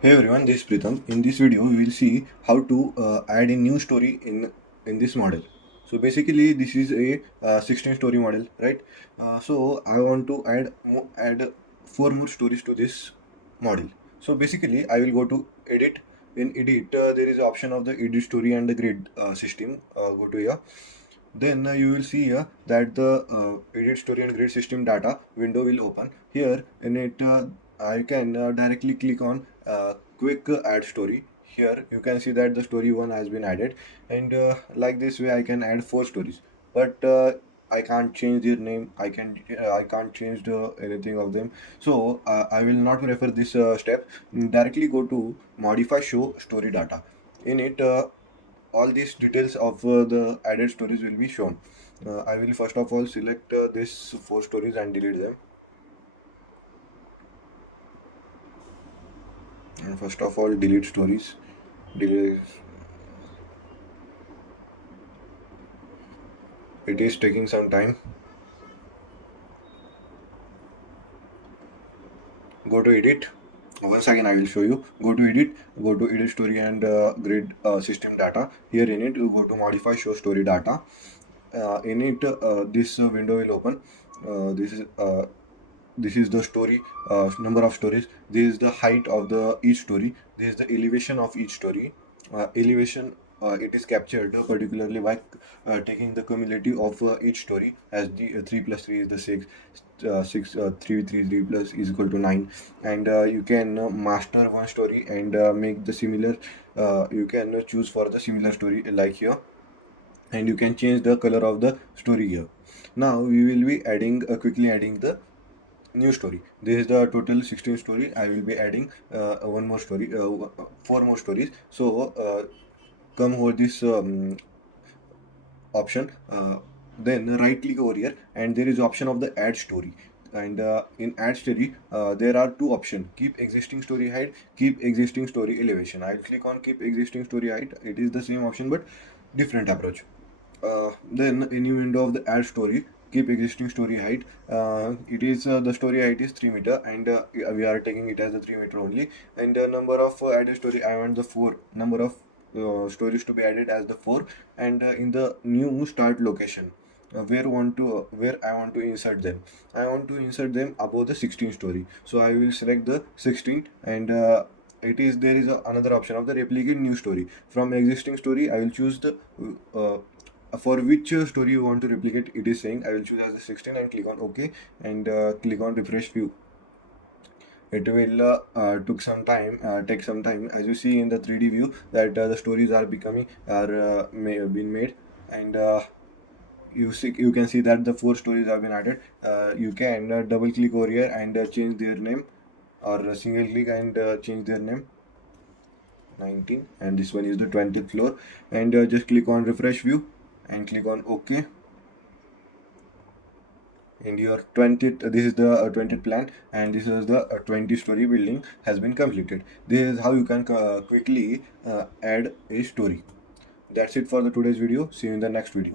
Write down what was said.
Hey everyone, this is Pritham. In this video, we will see how to add a new story in this model. So basically, this is a 16 story model, right? So I want to add four more stories to this model. So basically, I will go to edit. In edit, there is an option of the edit story and the grid system. Go to here. Then you will see here that the edit story and grid system data window will open. Here in it, I can directly click on quick add story. Here you can see that the story one has been added, and like this way I can add four stories. But I can't change their name. I can't change anything of them. So I will not refer this step. Directly go to modify show story data. In it, all these details of the added stories will be shown. I will first of all select these four stories and delete them. And first of all, delete stories. Delete. It is taking some time. Go to edit. Once again, I will show you. Go to edit. Go to edit story and grid system data. Here in it, you go to modify show story data. In it, this window will open. This is the story, number of stories. This is the height of the each story. This is the elevation of each story. Elevation, it is captured particularly by taking the cumulative of each story, as the 3 plus 3 is the 6, 3 plus is equal to 9. And you can master one story and make the similar. You can choose for the similar story like here, and you can change the color of the story here. Now we will be adding quickly adding the new story. This is the total 16 story. I will be adding one more story, four more stories. So come over this option, then right click over here, and there is option of the add story. And in add story, there are two options: keep existing story height, keep existing story elevation. I'll click on keep existing story height. It is the same option but different approach. Then a new window of the add story, keep existing story height. It is the story height is 3 meter, and we are taking it as the 3 meter only. And the number of added story, I want the 4 number of stories to be added as the 4. And in the new start location, where I want to insert them. I want to insert them above the 16 story. So I will select the 16, and it is there is another option of the replicate new story. From existing story, I will choose the for which story you want to replicate. It is saying I will choose as the 16 and click on OK, and click on refresh view. It will take some time. As you see in the 3D view that the stories are being made, and you can see that the 4 stories have been added. You can double click over here and change their name, or single click and change their name. 19, and this one is the 20th floor. And just click on refresh view and click on OK. And your 20th, this is the 20th plan, and this is the 20-story building has been completed. This is how you can quickly add a story. That's it for the today's video. See you in the next video.